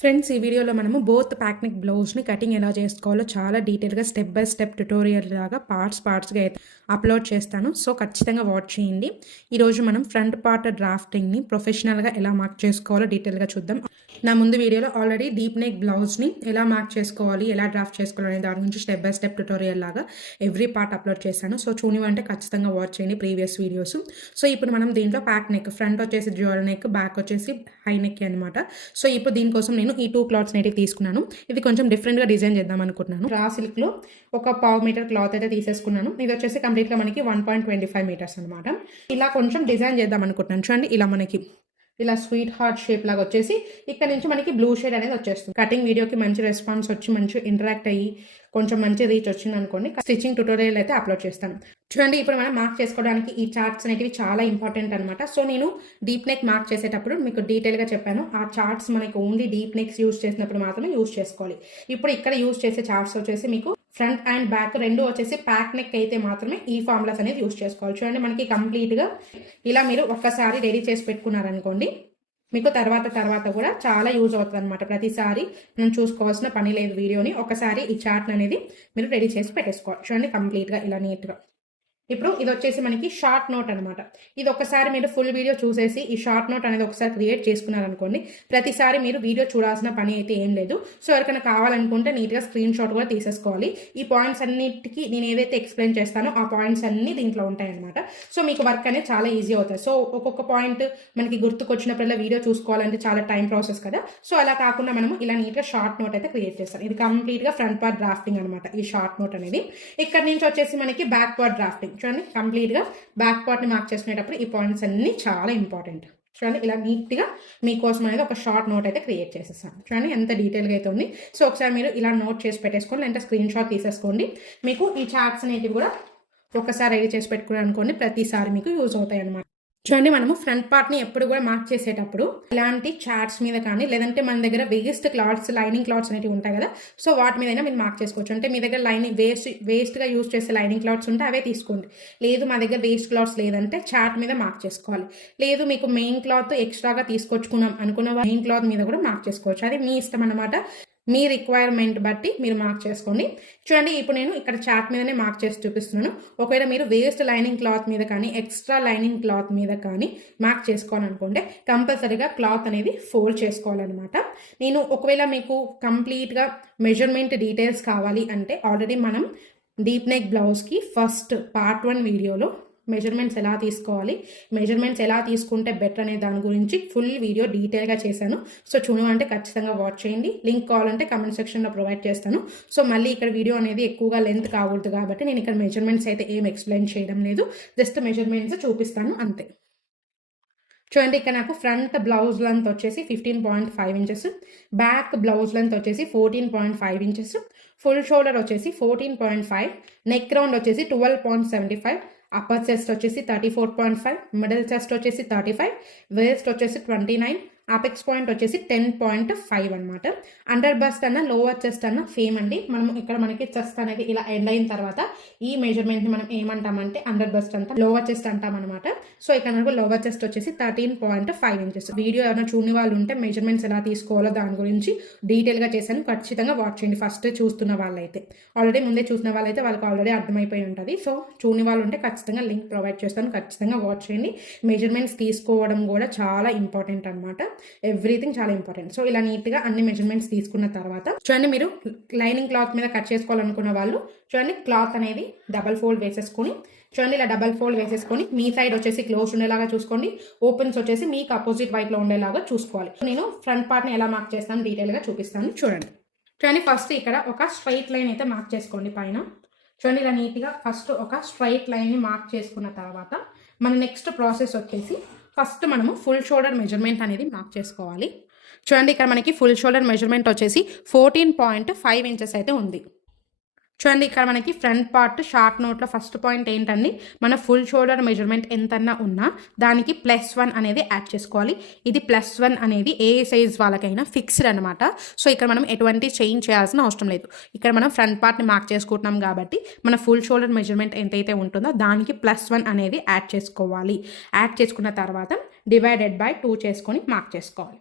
Friends, ఈ వీడియోలో మనము బోత్ ప్యాక్ నెక్ బ్లౌజ్ని కటింగ్ ఎలా చేసుకోవాలో చాలా డీటెయిల్గా స్టెప్ బై స్టెప్ ట్యుటోరియల్ లాగా పార్ట్స్గా అయితే అప్లోడ్ చేస్తాను. సో ఖచ్చితంగా వాచ్ చేయండి. ఈరోజు మనం ఫ్రంట్ పార్ట్ డ్రాఫ్టింగ్ని ప్రొఫెషనల్గా ఎలా మార్క్ చేసుకోవాలో డీటెయిల్గా చూద్దాం. నా ముందు వీడియోలో ఆల్రెడీ డీప్ నెక్ బ్లౌజ్ని ఎలా మార్క్ చేసుకోవాలి, ఎలా డ్రాఫ్ట్ చేసుకోవాలి అనే దాని గురించి స్టెప్ బై స్టెప్ ట్యుటోరియల్ లాగా ఎవ్రీ పార్ట్ అప్లోడ్ చేశాను. సో చూనివంటే ఖచ్చితంగా వాచ్ చేయండి ప్రీవియస్ వీడియోస్. సో ఇప్పుడు మనం దీంట్లో ప్యాక్ నెక్, ఫ్రంట్ వచ్చేసి డ్యూయల్ నెక్, బ్యాక్ వచ్చేసి హై నెక్ అనమాట. సో ఇప్పుడు దీనికోసం నేను ఈ 2 క్లాత్స్ నేటివ్ తీసుకున్నాను. ఇది కొంచెం డిఫరెంట్గా డిజైన్ చేద్దాం అనుకుంటున్నాను. రా సిల్క్లో ఒక 1/2 మీటర్ క్లాత్ అయితే తీసేసుకున్నాను. ఇది వచ్చేసి కంప్లీట్గా మనకి 1.25 మీటర్స్ అనమాట. ఇలా కొంచెం డిజైన్ చేద్దాం అనుకుంటున్నాను. చూడండి, ఇలా మనకి ఇలా స్వీట్ హార్ట్ షేప్ లాగా వచ్చేసి ఇక్కడ నుంచి మనకి బ్లూ షేడ్ అనేది వచ్చేస్తుంది. కటింగ్ వీడియోకి మంచి రెస్పాన్స్ వచ్చి మంచి ఇంటరాక్ట్ అయ్యి కొంచెం మంచి రీచ్ వచ్చింది అనుకోండి, స్టిచ్చింగ్ ట్యుటోరియల్ అయితే అప్లోడ్ చేస్తాను. చూడండి, ఇప్పుడు మనం మార్క్ చేసుకోవడానికి ఈ చార్ట్స్ అనేటివి చాలా ఇంపార్టెంట్ అనమాట. సో నేను డీప్ నెక్ మార్క్ చేసేటప్పుడు మీకు డీటెయిల్గా చెప్పాను. ఆ చార్ట్స్ మనకి ఓన్లీ డీప్ నెక్స్ యూజ్ చేసినప్పుడు మాత్రమే యూజ్ చేసుకోవాలి. ఇప్పుడు ఇక్కడ యూజ్ చేసే చార్ట్స్ వచ్చేసి మీకు ఫ్రంట్ అండ్ బ్యాక్ రెండు వచ్చేసి ప్యాక్ నెక్ అయితే మాత్రమే ఈ ఫార్ములాస్ అనేది యూజ్ చేసుకోవాలి. చూడండి, మనకి కంప్లీట్గా ఇలా మీరు ఒక్కసారి రెడీ చేసి పెట్టుకున్నారనుకోండి, మీకు తర్వాత కూడా చాలా యూజ్ అవుతుంది అనమాట. ప్రతిసారి మనం చూసుకోవాల్సిన పని లేదు. వీడియోని ఒకసారి ఈ చార్ట్ అనేది మీరు రెడీ చేసి పెట్టేసుకోవాలి. చూడండి, కంప్లీట్గా ఇలా నీట్గా. ఇప్పుడు ఇది వచ్చేసి మనకి షార్ట్ నోట్ అనమాట. ఇది ఒకసారి మీరు ఫుల్ వీడియో చూసేసి ఈ షార్ట్ నోట్ అనేది ఒకసారి క్రియేట్ చేసుకున్నారనుకోండి, ప్రతిసారి మీరు వీడియో చూడాల్సిన పని అయితే ఏం లేదు. సో ఎవరికైనా కావాలనుకుంటే నీట్గా స్క్రీన్ షాట్ కూడా తీసేసుకోవాలి. ఈ పాయింట్స్ అన్నిటికీ నేను ఏదైతే ఎక్స్ప్లెయిన్ చేస్తానో ఆ పాయింట్స్ అన్ని దీంట్లో ఉంటాయన్నమాట. సో మీకు వర్క్ అనేది చాలా ఈజీ అవుతుంది. సో ఒక్కొక్క పాయింట్ మనకి గుర్తుకొచ్చినప్పుడల్లా వీడియో చూసుకోవాలంటే చాలా టైం ప్రాసెస్ కదా. సో అలా కాకుండా మనము ఇలా నీట్గా షార్ట్ నోట్ అయితే క్రియేట్ చేస్తాం. ఇది కంప్లీట్గా ఫ్రంట్ పార్ట్ డ్రాఫ్టింగ్ అనమాట. ఈ షార్ట్ నోట్ అనేది ఇక్కడ నుంచి వచ్చేసి మనకి బ్యాక్ పార్ట్ డ్రాఫ్టింగ్. చూడండి, కంప్లీట్గా బ్యాక్ పార్ట్ని మార్క్ చేసుకునేటప్పుడు ఈ పాయింట్స్ అన్ని చాలా ఇంపార్టెంట్. చూడండి, ఇలా నీట్గా మీకోసం అనేది ఒక షార్ట్ నోట్ అయితే క్రియేట్ చేసేస్తాను. చూడండి ఎంత డీటెయిల్గా అయితే ఉంది. సో ఒకసారి మీరు ఇలా నోట్ చేసి పెట్టేసుకోండి, అంటే స్క్రీన్ షాట్ తీసేసుకోండి. మీకు ఈ చార్ట్స్ అనేటివి కూడా ఒకసారి రెడీ చేసి పెట్టుకుని అనుకోండి, ప్రతిసారి మీకు యూజ్ అవుతాయి అన్నమాట. చూడండి, మనము ఫ్రంట్ పార్ట్ని ఎప్పుడు కూడా మార్క్ చేసేటప్పుడు ఇలాంటి చార్ట్స్ మీద కానీ, లేదంటే మన దగ్గర వేస్ట్ క్లాత్స్, లైనింగ్ క్లాత్స్ అనేవి ఉంటాయి కదా, సో వాటి మీదైనా మీరు మార్క్ చేసుకోవచ్చు. అంటే మీ దగ్గర లైనింగ్ వేస్ట్గా యూజ్ చేసే లైనింగ్ క్లాత్స్ ఉంటే అవే తీసుకోండి. లేదు మా దగ్గర వేస్ట్ క్లాత్స్ లేదంటే చార్ట్ మీద మార్క్ చేసుకోవాలి. లేదు మీకు మెయిన్ క్లాత్ ఎక్స్ట్రాగా తీసుకొచ్చుకున్నాం అనుకున్న మెయిన్ క్లాత్ మీద కూడా మార్క్ చేసుకోవచ్చు. అది మీ ఇష్టం అనమాట. మీ రిక్వైర్మెంట్ బట్టి మీరు మార్క్ చేసుకోండి. చూడండి, ఇప్పుడు నేను ఇక్కడ చార్ట్ మీదనే మార్క్ చేసి చూపిస్తున్నాను. ఒకవేళ మీరు వేస్ట్ లైనింగ్ క్లాత్ మీద కానీ, ఎక్స్ట్రా లైనింగ్ క్లాత్ మీద కానీ మార్క్ చేసుకోవాలనుకుంటే కంపల్సరీగా క్లాత్ అనేది ఫోల్డ్ చేసుకోవాలన్నమాట. నేను ఒకవేళ మీకు కంప్లీట్గా మెజర్మెంట్ డీటెయిల్స్ కావాలి అంటే ఆల్రెడీ మనం డీప్ నెక్ బ్లౌజ్కి ఫస్ట్ పార్ట్ 1 వీడియోలో మెజర్మెంట్స్ ఎలా తీసుకోవాలి, మెజర్మెంట్స్ ఎలా తీసుకుంటే బెటర్ అనే దాని గురించి ఫుల్ వీడియో డీటెయిల్గా చేశాను. సో చూడాలంటే ఖచ్చితంగా వాచ్ చేయండి. లింక్ కావాలంటే కమెంట్ సెక్షన్లో ప్రొవైడ్ చేస్తాను. సో మళ్ళీ ఇక్కడ వీడియో అనేది ఎక్కువగా లెంత్ కాకూడదు కాబట్టి నేను ఇక్కడ మెజర్మెంట్స్ అయితే ఏం ఎక్స్ప్లెయిన్ చేయడం లేదు, జస్ట్ మెజర్మెంట్స్ చూపిస్తాను అంతే. చూడండి, ఇక్కడ నాకు ఫ్రంట్ బ్లౌజ్ లెంత్ వచ్చేసి 15.5 ఇంచెస్, బ్యాక్ బ్లౌజ్ లెంత్ వచ్చేసి 14.5 ఇంచెస్, ఫుల్ షోల్డర్ వచ్చేసి 14.5, నెక్ రౌండ్ వచ్చేసి 12.75, అప్పర్ చెస్ట్ వచ్చేసి 34.5, మిడిల్ చెస్ట్ వచ్చేసి 35, వేస్ట్ వచ్చేసి 29, అపెక్స్ పాయింట్ వచ్చేసి 10.5 అనమాట. అండర్ బస్ట్ అన్న లోవర్ చెస్ట్ అన్న సేమ్ అండి. మనం ఇక్కడ మనకి చెస్ట్ అనేది ఇలా ఎండ్ అయిన తర్వాత ఈ మెజర్మెంట్ని మనం ఏమంటామంటే అండర్ బస్ట్ అంటాం, లోవర్ చెస్ట్ అంటాం అనమాట. సో ఇక్కడ మనకు లోవర్ చెస్ట్ వచ్చేసి 13.5 ఇంచెస్. వీడియో ఏమైనా చూడని వాళ్ళు ఉంటే మెజర్మెంట్స్ ఎలా తీసుకోవాలో దాని గురించి డీటెయిల్గా చేశాను, ఖచ్చితంగా వాచ్ చేయండి. ఫస్ట్ చూస్తున్న వాళ్ళైతే, ఆల్రెడీ ముందే చూసిన వాళ్ళైతే వాళ్ళకి ఆల్రెడీ అర్థమైపోయి ఉంటుంది. సో చూడని వాళ్ళు ఉంటే ఖచ్చితంగా లింక్ ప్రొవైడ్ చేస్తాను, ఖచ్చితంగా వాచ్ చేయండి. మెజర్మెంట్స్ తీసుకోవడం కూడా చాలా ఇంపార్టెంట్ అనమాట. ఎవ్రీథింగ్ చాలా ఇంపార్టెంట్. సో ఇలా నీట్గా అన్ని మెజర్మెంట్స్ తీసుకున్న తర్వాత చూడండి, మీరు లైనింగ్ క్లాత్ మీద కట్ చేసుకోవాలనుకున్న వాళ్ళు చూడండి, క్లాత్ అనేది డబల్ ఫోల్డ్ వేసేసుకొని, చూడండి ఇలా డబల్ ఫోల్డ్ వేసేసుకొని మీ సైడ్ వచ్చేసి క్లోజ్ ఉండేలాగా చూసుకోండి, ఓపెన్స్ వచ్చేసి మీకు అపోజిట్ వైపులో ఉండేలాగా చూసుకోవాలి. నేను ఫ్రంట్ పార్ట్ని ఎలా మార్క్ చేస్తాను డీటెయిల్గా చూపిస్తాను. చూడండి, ఫస్ట్ ఇక్కడ ఒక స్ట్రైట్ లైన్ అయితే మార్క్ చేసుకోండి పైన. చూడండి, ఇలా నీట్గా ఫస్ట్ ఒక స్ట్రైట్ లైన్ని మార్క్ చేసుకున్న తర్వాత మన నెక్స్ట్ ప్రాసెస్ వచ్చేసి ఫస్ట్ మనము ఫుల్ షోల్డర్ మెజర్మెంట్ అనేది మార్క్ చేసుకోవాలి. చూడండి, ఇక్కడ మనకి ఫుల్ షోల్డర్ మెజర్మెంట్ వచ్చేసి 14.5 ఇంచెస్ అయితే ఉంది. చూడండి, ఇక్కడ మనకి ఫ్రంట్ పార్ట్ షార్ట్ నోట్లో ఫస్ట్ పాయింట్ ఏంటండి, మన ఫుల్ షోల్డర్ మెజర్మెంట్ ఎంతన్నా ఉన్నా దానికి +1 అనేది యాడ్ చేసుకోవాలి. ఇది +1 అనేది ఏ సైజ్ వాళ్ళకైనా ఫిక్స్డ్ అనమాట. సో ఇక్కడ మనం ఎటువంటి చేంజ్ చేయాల్సిన అవసరం లేదు. ఇక్కడ మనం ఫ్రంట్ పార్ట్ని మార్క్ చేసుకుంటున్నాం కాబట్టి మన ఫుల్ షోల్డర్ మెజర్మెంట్ ఎంతైతే ఉంటుందో దానికి +1 అనేది యాడ్ చేసుకోవాలి. యాడ్ చేసుకున్న తర్వాత డివైడెడ్ బై 2 చేసుకొని మార్క్ చేసుకోవాలి.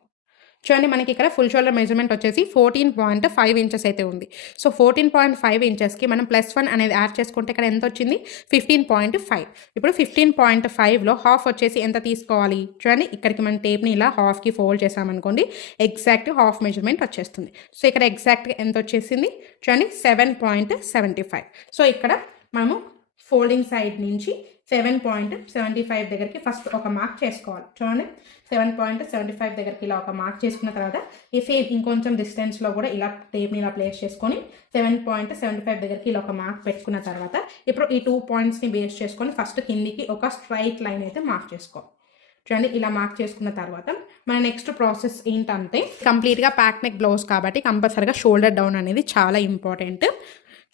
చూడండి మనకి ఇక్కడ ఫుల్ షోల్డర్ మెజర్మెంట్ వచ్చేసి 14.5 ఇంచెస్ అయితే ఉంది. సో 14.5 ఇంచెస్కి మనం +1 అనేది యాడ్ చేసుకుంటే ఇక్కడ ఎంత వచ్చింది 15.5. ఇప్పుడు 15.5లో హాఫ్ వచ్చేసి ఎంత తీసుకోవాలి చూడండి, ఇక్కడికి మనం టేప్ని ఇలా హాఫ్కి ఫోల్డ్ చేసామనుకోండి ఎగ్జాక్ట్ హాఫ్ మెజర్మెంట్ వచ్చేస్తుంది. సో ఇక్కడ ఎగ్జాక్ట్గా ఎంత వచ్చేసింది చూడండి 7.75. సో ఇక్కడ మనము ఫోల్డింగ్ సైడ్ నుంచి 7.75 దగ్గరికి ఫస్ట్ ఒక మార్క్ చేసుకోవాలి. చూడండి 7.75 దగ్గరికి ఇలా ఒక మార్క్ చేసుకున్న తర్వాత ఈ సేమ్ ఇంకొంచెం డిస్టెన్స్లో కూడా ఇలా టేప్ని ఇలా ప్లేస్ చేసుకొని 7.75 దగ్గరికి ఇలా ఒక మార్క్ పెట్టుకున్న తర్వాత ఇప్పుడు ఈ 2 పాయింట్స్ని బేస్ చేసుకొని ఫస్ట్ కిందికి ఒక స్ట్రైట్ లైన్ అయితే మార్క్ చేసుకోవాలి. చూడండి ఇలా మార్క్ చేసుకున్న తర్వాత మన నెక్స్ట్ ప్రాసెస్ ఏంటంటే కంప్లీట్గా ప్యాక్ నెక్ బ్లౌజ్ కాబట్టి కంపల్సరీగా షోల్డర్ డౌన్ అనేది చాలా ఇంపార్టెంట్.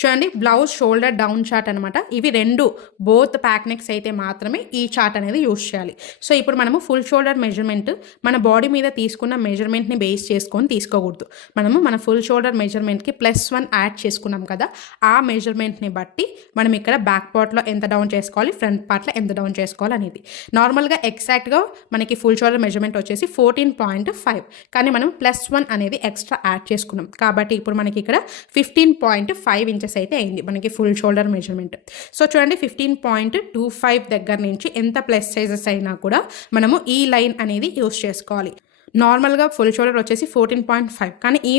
చూడండి బ్లౌజ్ షోల్డర్ డౌన్ చార్ట్ అనమాట. ఇవి రెండు బోత్ ప్యాక్ నెక్స్ అయితే మాత్రమే ఈ చార్ట్ అనేది యూజ్ చేయాలి. సో ఇప్పుడు మనము ఫుల్ షోల్డర్ మెజర్మెంట్ మన బాడీ మీద తీసుకున్న మెజర్మెంట్ని బేస్ చేసుకొని తీసుకోకూడదు. మనము మన ఫుల్ షోల్డర్ మెజర్మెంట్కి +1 యాడ్ చేసుకున్నాం కదా, ఆ మెజర్మెంట్ని బట్టి మనం ఇక్కడ బ్యాక్ పార్ట్లో ఎంత డౌన్ చేసుకోవాలి, ఫ్రంట్ పార్ట్లో ఎంత డౌన్ చేసుకోవాలి అనేది. నార్మల్గా ఎగ్జాక్ట్గా మనకి ఫుల్ షోల్డర్ మెజర్మెంట్ వచ్చేసి 14.5, కానీ మనం +1 అనేది ఎక్స్ట్రా యాడ్ చేసుకున్నాం కాబట్టి ఇప్పుడు మనకి ఇక్కడ 15.5 ఇంచెస్ అయితే అయింది మనకి ఫుల్ షోల్డర్ మెజర్మెంట్. సో చూడండి 15.25 దగ్గర నుంచి ఎంత ప్లస్ సైజెస్ అయినా కూడా మనము ఈ లైన్ అనేది యూస్ చేసుకోవాలి. నార్మల్గా ఫుల్ షోల్డర్ వచ్చేసి 14.5, కానీ ఈ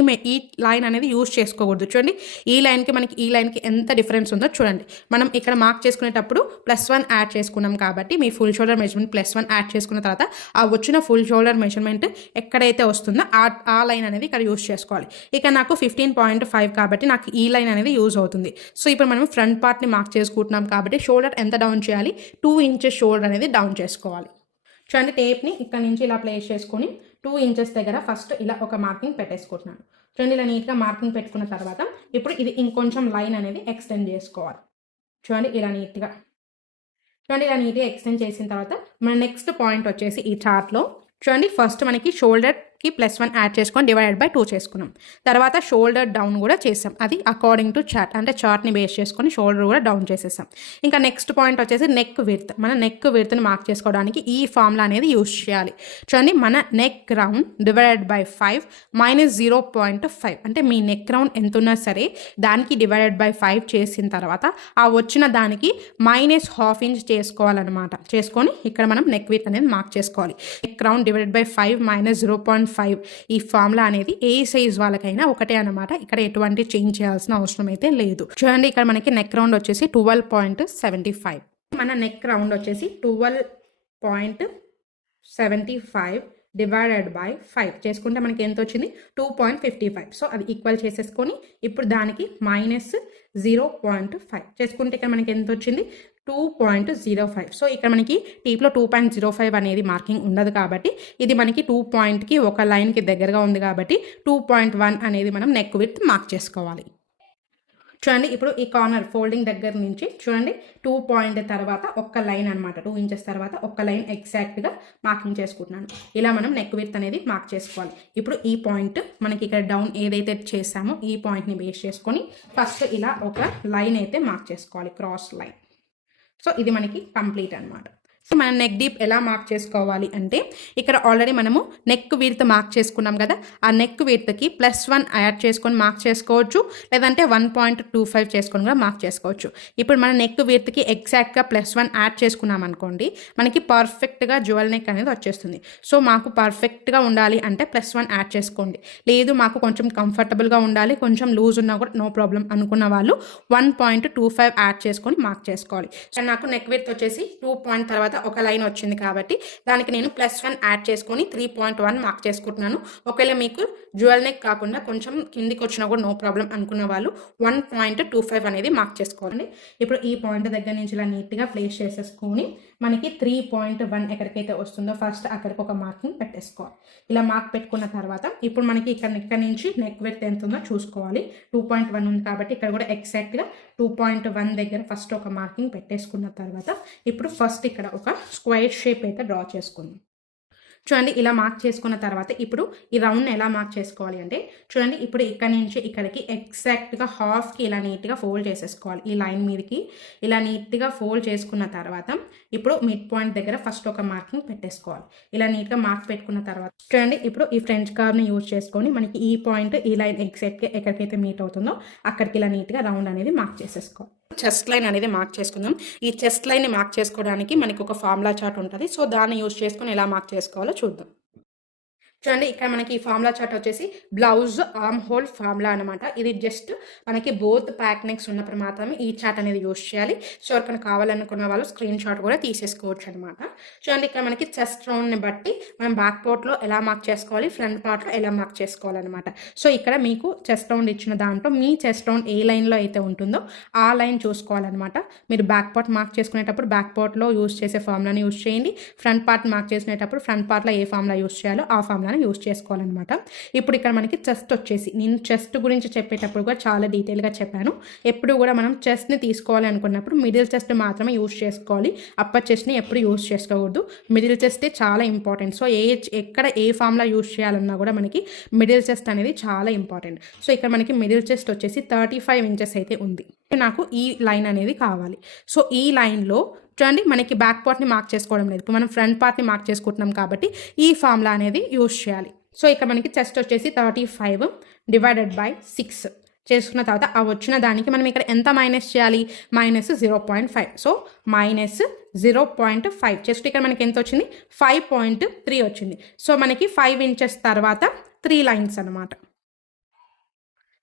లైన్ అనేది యూజ్ చేసుకోకూడదు. చూడండి ఈ లైన్కి మనకి ఈ లైన్కి ఎంత డిఫరెన్స్ ఉందో చూడండి. మనం ఇక్కడ మార్క్ చేసుకునేటప్పుడు +1 యాడ్ చేసుకున్నాం కాబట్టి మీ ఫుల్ షోల్డర్ మెజర్మెంట్ +1 యాడ్ చేసుకున్న తర్వాత ఆ వచ్చిన ఫుల్ షోల్డర్ మెజర్మెంట్ ఎక్కడైతే వస్తుందో ఆ లైన్ అనేది ఇక్కడ యూజ్ చేసుకోవాలి. ఇక నాకు 15.5 కాబట్టి నాకు ఈ లైన్ అనేది యూజ్ అవుతుంది. సో ఇప్పుడు మనం ఫ్రంట్ పార్ట్ని మార్క్ చేసుకుంటున్నాం కాబట్టి షోల్డర్ ఎంత డౌన్ చేయాలి, 2 ఇంచెస్ షోల్డర్ అనేది డౌన్ చేసుకోవాలి. చూడండి టేప్ని ఇక్కడ నుంచి ఇలా ప్లేస్ చేసుకొని 2 ఇంచెస్ దగ్గర ఫస్ట్ ఇలా ఒక మార్కింగ్ పెట్టేసుకుంటున్నాను. చూడండి ఇలా నీట్గా మార్కింగ్ పెట్టుకున్న తర్వాత ఇప్పుడు ఇది ఇంకొంచెం లైన్ అనేది ఎక్స్టెండ్ చేసుకోవాలి. చూడండి ఇలా నీట్గా ఎక్స్టెండ్ చేసిన తర్వాత మన నెక్స్ట్ పాయింట్ వచ్చేసి ఈ చార్ట్లో చూడండి ఫస్ట్ మనకి షోల్డర్కి +1 యాడ్ చేసుకొని /2 చేసుకున్నాం. తర్వాత షోల్డర్ డౌన్ కూడా చేసాం, అది అకార్డింగ్ టు చార్ట్, అంటే చార్ట్ని బేస్ చేసుకొని షోల్డర్ కూడా డౌన్ చేసేసాం. ఇంకా నెక్స్ట్ పాయింట్ వచ్చేసి నెక్ విడ్త్. మన నెక్ విడ్త్ని మార్క్ చేసుకోవడానికి ఈ ఫార్ములా అనేది యూజ్ చేయాలి. చూడండి మన నెక్ రౌండ్ /5 -0.5, అంటే మీ నెక్ రౌండ్ ఎంత ఉన్నా సరే దానికి /5 చేసిన తర్వాత ఆ వచ్చిన దానికి -1/2 ఇంచ్ చేసుకోవాలన్నమాట. చేసుకొని ఇక్కడ మనం నెక్ విడ్త్ అనేది మార్క్ చేసుకోవాలి. నెక్ రౌండ్ /5 -0.5 ఈ ఫార్ములా అనేది ఏ సైజ్ వాళ్ళకైనా ఒకటే అనమాట. ఇక్కడ ఎటువంటి చేంజ్ చేయాల్సిన అవసరం అయితే లేదు. చూడండి ఇక్కడ మనకి నెక్ రౌండ్ వచ్చేసి 12.75. మన నెక్ రౌండ్ వచ్చేసి 12.75 /5 చేసుకుంటే మనకి ఎంత వచ్చింది 2.55. సో అది ఈక్వల్ చేసేసుకొని ఇప్పుడు దానికి -0.5 చేసుకుంటే ఇక్కడ మనకి ఎంత వచ్చింది 2.05. సో ఇక్కడ మనకి టీప్లో 2.05 అనేది మార్కింగ్ ఉండదు కాబట్టి ఇది మనకి 2 పాయింట్కి ఒక లైన్కి దగ్గరగా ఉంది కాబట్టి 2.1 అనేది మనం నెక్ విడ్త్ మార్క్ చేసుకోవాలి. చూడండి ఇప్పుడు ఈ కార్నర్ ఫోల్డింగ్ దగ్గర నుంచి చూడండి 2 పాయింట్ తర్వాత ఒక్క లైన్ అనమాట, 2 ఇంచెస్ తర్వాత ఒక్క లైన్ ఎగ్జాక్ట్గా మార్కింగ్ చేసుకుంటున్నాను. ఇలా మనం నెక్ విడ్త్ అనేది మార్క్ చేసుకోవాలి. ఇప్పుడు ఈ పాయింట్ మనకి ఇక్కడ డౌన్ ఏదైతే చేసామో ఈ పాయింట్ని బేస్ చేసుకొని ఫస్ట్ ఇలా ఒక లైన్ అయితే మార్క్ చేసుకోవాలి, క్రాస్ లైన్. సో ఇది మనకి కంప్లీట్ అనమాట. సో మనం నెక్ డీప్ ఎలా మార్క్ చేసుకోవాలి అంటే ఇక్కడ ఆల్రెడీ మనము నెక్ విడ్త్ మార్క్ చేసుకున్నాం కదా, ఆ నెక్ విడ్త్కి +1 యాడ్ చేసుకొని మార్క్ చేసుకోవచ్చు, లేదంటే 1.25 చేసుకొని కూడా మార్క్ చేసుకోవచ్చు. ఇప్పుడు మన నెక్ విడ్త్కి ఎగ్జాక్ట్గా +1 యాడ్ చేసుకున్నాం అనుకోండి మనకి పర్ఫెక్ట్గా జ్యువెల్ నెక్ అనేది వచ్చేస్తుంది. సో మాకు పర్ఫెక్ట్గా ఉండాలి అంటే +1 యాడ్ చేసుకోండి, లేదు మాకు కొంచెం కంఫర్టబుల్గా ఉండాలి, కొంచెం లూజ్ ఉన్నా కూడా నో ప్రాబ్లం అనుకున్న వాళ్ళు 1.25 యాడ్ చేసుకొని మార్క్ చేసుకోవాలి. సో నాకు నెక్ విడ్త్ వచ్చేసి 2 పాయింట్ తర్వాత ఒక లైన్ వచ్చింది కాబట్టి దానికి నేను +1 యాడ్ చేసుకొని 3.1 మార్క్ చేసుకుంటున్నాను. ఒకవేళ మీకు జ్యువెల్ నెక్ కాకుండా కొంచెం కిందికి వచ్చినా కూడా నో ప్రాబ్లం అనుకున్న వాళ్ళు 1.25 అనేది మార్క్ చేసుకోవాలండి. ఇప్పుడు ఈ పాయింట్ దగ్గర నుంచి ఇలా నీట్గా ప్లేస్ చేసేసుకొని మనకి 3.1 ఎక్కడికైతే వస్తుందో ఫస్ట్ అక్కడికి ఒక మార్కింగ్ పెట్టేసుకోవాలి. ఇలా మార్క్ పెట్టుకున్న తర్వాత ఇప్పుడు మనకి ఇక్కడ నుంచి నెక్ విడ్త్ ఎంత ఉందో చూసుకోవాలి. 2.1 ఉంది కాబట్టి ఇక్కడ కూడా ఎగ్జాక్ట్గా 2.1 దగ్గర ఫస్ట్ ఒక మార్కింగ్ పెట్టేసుకున్న తర్వాత ఇప్పుడు ఫస్ట్ ఇక్కడ ఒక స్క్వేర్ షేప్ అయితే డ్రా చేసుకుందాం. చూడండి ఇలా మార్క్ చేసుకున్న తర్వాత ఇప్పుడు ఈ రౌండ్ని ఎలా మార్క్ చేసుకోవాలి అంటే చూడండి ఇప్పుడు ఇక్కడ నుంచి ఇక్కడికి ఎగ్జాక్ట్గా హాఫ్కి ఇలా నీట్గా ఫోల్డ్ చేసేసుకోవాలి. ఈ లైన్ మీదకి ఇలా నీట్గా ఫోల్డ్ చేసుకున్న తర్వాత ఇప్పుడు మిడ్ పాయింట్ దగ్గర ఫస్ట్ ఒక మార్కింగ్ పెట్టేసుకోవాలి. ఇలా నీట్గా మార్క్ పెట్టుకున్న తర్వాత చూడండి ఇప్పుడు ఈ ఫ్రెంచ్ కర్వ్ని యూజ్ చేసుకొని మనకి ఈ పాయింట్ ఈ లైన్ ఎగ్జాక్ట్గా ఎక్కడికైతే మీట్ అవుతుందో అక్కడికి ఇలా నీట్గా రౌండ్ అనేది మార్క్ చేసేసుకోవాలి. చెస్ట్ లైన్ అనేది మార్క్ చేసుకుందాం. ఈ చెస్ట్ లైన్ని మార్క్ చేసుకోవడానికి మనకి ఒక ఫార్ములా చార్ట్ ఉంటుంది. సో దాన్ని యూజ్ చేసుకొని ఎలా మార్క్ చేసుకోవాలో చూద్దాం. చూడండి ఇక్కడ మనకి ఈ ఫార్ములా చార్ట్ వచ్చేసి బ్లౌజ్ ఆర్మ్ హోల్ ఫార్ములా అనమాట. ఇది జస్ట్ మనకి బోత్ ప్యాక్ నెక్స్ ఉన్నప్పుడు మాత్రమే ఈ చార్ట్ అనేది యూజ్ చేయాలి. సో ఎవరికైనా కావాలనుకున్న వాళ్ళు స్క్రీన్ షాట్ కూడా తీసేసుకోవచ్చు అనమాట. చూడండి ఇక్కడ మనకి చెస్ట్ రౌండ్ని బట్టి మనం బ్యాక్ పార్ట్లో ఎలా మార్క్ చేసుకోవాలి, ఫ్రంట్ పార్ట్లో ఎలా మార్క్ చేసుకోవాలన్నమాట. సో ఇక్కడ మీకు చెస్ట్ రౌండ్ ఇచ్చిన దాంట్లో మీ చెస్ట్ రౌండ్ ఏ లైన్లో అయితే ఉంటుందో ఆ లైన్ చూసుకోవాలన్నమాట. మీరు బ్యాక్ పార్ట్ మార్క్ చేసుకునేటప్పుడు బ్యాక్ పార్ట్లో యూజ్ చేసే ఫార్ములాని యూజ్ చేయండి. ఫ్రంట్ పార్ట్ మార్క్ చేసుకునేటప్పుడు ఫ్రంట్ పార్ట్లో ఏ ఫార్ములా యూజ్ చేయాలో ఆ ఫార్ములా యూజ్ చేసుకోవాలన్నమాట. ఇప్పుడు ఇక్కడ మనకి చెస్ట్ వచ్చేసి నేను చెస్ట్ గురించి చెప్పేటప్పుడు కూడా చాలా డీటెయిల్గా చెప్పాను. ఎప్పుడు కూడా మనం చెస్ట్ని తీసుకోవాలి అనుకున్నప్పుడు మిడిల్ చెస్ట్ మాత్రమే యూజ్ చేసుకోవాలి. అప్పర్ చెస్ట్ని ఎప్పుడు యూజ్ చేసుకోకూడదు. మిడిల్ చెస్టే చాలా ఇంపార్టెంట్. సో ఎక్కడ ఏ ఫార్ములా యూజ్ చేయాలన్నా కూడా మనకి మిడిల్ చెస్ట్ అనేది చాలా ఇంపార్టెంట్. సో ఇక్కడ మనకి మిడిల్ చెస్ట్ వచ్చేసి 35 ఇంచెస్ అయితే ఉంది. నాకు ఈ లైన్ అనేది కావాలి. సో ఈ లైన్లో చూడండి మనకి బ్యాక్ పార్ట్ని మార్క్ చేసుకోవడం లేదు. ఇప్పుడు మనం ఫ్రంట్ పార్ట్ని మార్క్ చేసుకుంటున్నాం కాబట్టి ఈ ఫార్ములా అనేది యూజ్ చేయాలి. సో ఇక్కడ మనకి చెస్ట్ వచ్చేసి 35 డివైడెడ్ బై 6 చేసుకున్న తర్వాత ఆ వచ్చిన దానికి మనం ఇక్కడ ఎంత మైనస్ చేయాలి, -0.5. సో -0.5 చేస్తే ఇక్కడ మనకి ఎంత వచ్చింది, 5.3 వచ్చింది. సో మనకి 5 ఇంచెస్ తర్వాత 3 లైన్స్ అనమాట.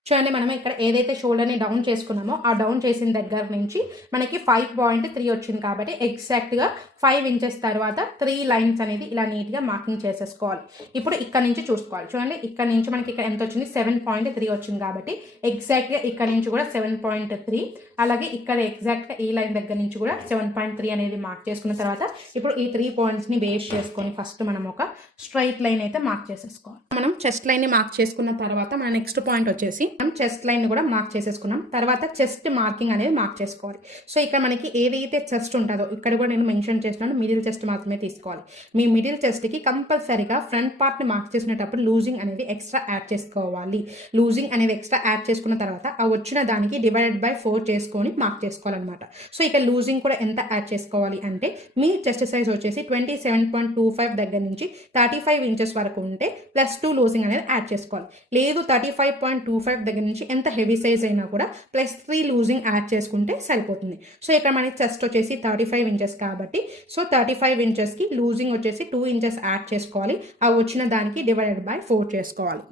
చూడండి మనం ఇక్కడ ఏదైతే షోల్డర్ని డౌన్ చేసుకున్నామో ఆ డౌన్ చేసిన దగ్గర నుంచి మనకి 5.3 వచ్చింది కాబట్టి ఎగ్జాక్ట్గా 5 ఇంచెస్ తర్వాత 3 లైన్స్ అనేది ఇలా నీట్గా మార్కింగ్ చేసేసుకోవాలి. ఇప్పుడు ఇక్కడ నుంచి చూసుకోవాలి. చూడండి ఇక్కడ నుంచి మనకి ఇక్కడ ఎంత వచ్చింది, 7.3 వచ్చింది కాబట్టి ఎగ్జాక్ట్గా ఇక్కడ నుంచి కూడా 7.3, అలాగే ఇక్కడ ఎగ్జాక్ట్గా ఈ లైన్ దగ్గర నుంచి కూడా 7.3 అనేది మార్క్ చేసుకున్న తర్వాత ఇప్పుడు ఈ 3 పాయింట్స్ని బేస్ చేసుకొని ఫస్ట్ మనం ఒక స్ట్రైట్ లైన్ అయితే మార్క్ చేసేసుకోవాలి. మనం చెస్ట్ లైన్ని మార్క్ చేసుకున్న తర్వాత మన నెక్స్ట్ పాయింట్ వచ్చేసి మనం చెస్ట్ లైన్ కూడా మార్క్ చేసేసుకున్నాం. తర్వాత చెస్ట్ మార్కింగ్ అనేది మార్క్ చేసుకోవాలి. సో ఇక్కడ మనకి ఏదైతే చెస్ట్ ఉంటుందో ఇక్కడ కూడా నేను మెన్షన్ చేస్తున్నాను, మిడిల్ చెస్ట్ మాత్రమే తీసుకోవాలి. మీ మిడిల్ చెస్ట్కి కంపల్సరీగా ఫ్రంట్ పార్ట్ని మార్క్ చేసినప్పుడు లూజింగ్ అనేది ఎక్స్ట్రా యాడ్ చేసుకోవాలి. లూజింగ్ అనేది ఎక్స్ట్రా యాడ్ చేసుకున్న తర్వాత ఆ వచ్చిన దానికి డివైడెడ్ బై 4 చేసుకొని మార్క్ చేసుకోవాలన్నమాట. సో ఇక్కడ లూజింగ్ కూడా ఎంత యాడ్ చేసుకోవాలి అంటే మీ చెస్ట్ సైజ్ వచ్చేసి 27.25 దగ్గర నుంచి 35 ఇంచెస్ వరకు ఉంటే +2 లూజింగ్ అనేది యాడ్ చేసుకోవాలి. లేదు 35.25 దగ్గర నుంచి ఎంత హెవీ సైజ్ అయినా కూడా +3 లూజింగ్ యాడ్ చేసుకుంటే సరిపోతుంది. సో ఇక్కడ మనకి చెస్ట్ వచ్చేసి 35 ఇంచెస్ కాబట్టి సో 35 ఇంచెస్కి లూజింగ్ వచ్చేసి 2 ఇంచెస్ యాడ్ చేసుకోవాలి. ఆ వచ్చిన దానికి డివైడెడ్ బై 4 చేసుకోవాలి.